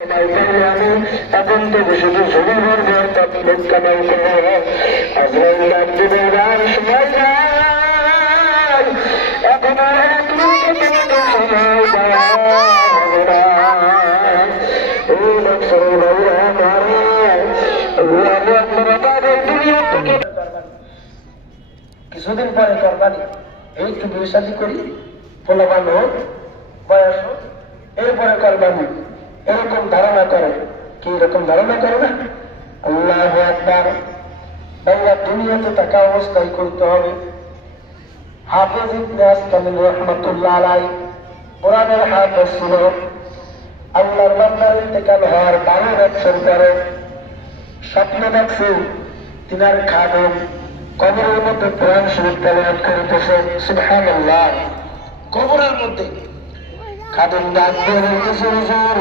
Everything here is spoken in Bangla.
এখন থেকে শুধু ছবি ভরবে তৎলোক কামাই করে আজরাইল ডাক দিবে আর সময় নাই এখন আর এক লোক সময় কিছুদিন পরে করবানি এই একটু বিয়ে শাদী করি পোলাবান হোক বয়স হোক এরপরে করবানি এরকম ধারণা করে কি এরকম ধারণা করে না আল্লাহু আকবার বাংলা দুনিয়াতে থাকা অবস্থায় করতে হবে হাফেজ ইবনে আসকামিল রাহমাতুল্লাহ আলাইহি কোরআনের হাফেজ ছিল আল্লাহর বান্দার ইন্তেকাল হওয়ার 12 বছর পরে স্বপ্ন দেখছে তিনার খাদেম কবরের মধ্যে কোরআন শরীফ তেলাওয়াত করতেছে সুবহানাল্লাহ কবরের মধ্যে খাদেম ডাক দিয়ে বলতেছে হুজুর